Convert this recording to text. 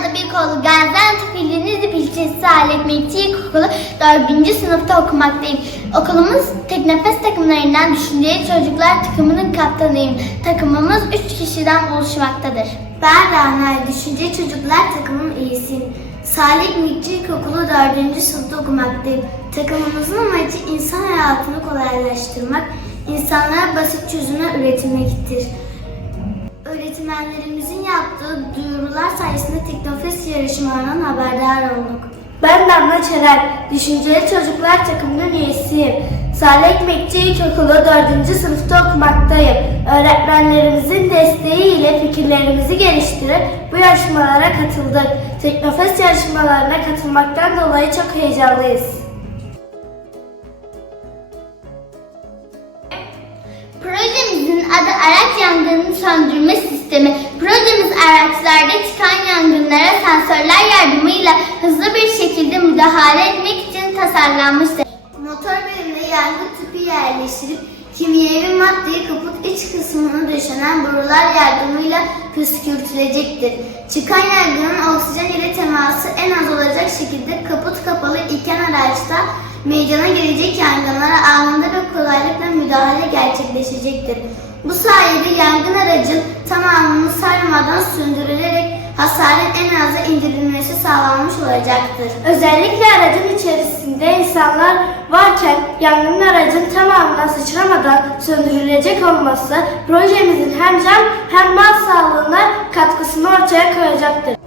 Adabeykoğlu Gaziantep ili Nizip ilçesi Salih Ekmekçi İlkokulu 4. sınıfta okumaktayım. Okulumuz Teknofest takımlarından düşünceli çocuklar takımının kaptanıyım. Takımımız 3 kişiden oluşmaktadır. Ben Rana, Düşünceli Çocuklar takımının üyesiyim. Salih Ekmekçi İlkokulu 4. sınıfta okumaktayım. Takımımızın amacı insan hayatını kolaylaştırmak, insanlara basit çözümler üretmektir. Öğretmenlerimizin yaptığı duyurular sayesinde Teknofest yarışmalarından haberdar olduk. Ben Damla Çeler, Düşünceli Çocuklar takımının üyesiyim. Salih Ekmekçi İlkokulu 4. sınıfta okumaktayım. Öğretmenlerimizin desteğiyle fikirlerimizi geliştirip bu yarışmalara katıldık. Teknofest yarışmalarına katılmaktan dolayı çok heyecanlıyız. Adı araç yangını söndürme sistemi. Projemiz araçlarda çıkan yangınlara sensörler yardımıyla hızlı bir şekilde müdahale etmek için tasarlanmıştır. Motor bölümüne yangın tüpü yerleştirip kimyevi maddeyi kaput iç kısmına döşenen borular yardımıyla püskürtülecektir. Çıkan yangının oksijen ile teması en az olacak şekilde kaput kapalı iken araçta meydana gelecek yangınlara anında ve kolaylıkla müdahale gerçekleşecektir. Bu sayede yangın aracın tamamını sarmadan söndürülerek hasarın en aza indirilmesi sağlanmış olacaktır. Özellikle aracın içerisinde insanlar varken yangın aracın tamamına sıçramadan söndürülecek olması projemizin hem can hem mal sağlığına katkısını ortaya koyacaktır.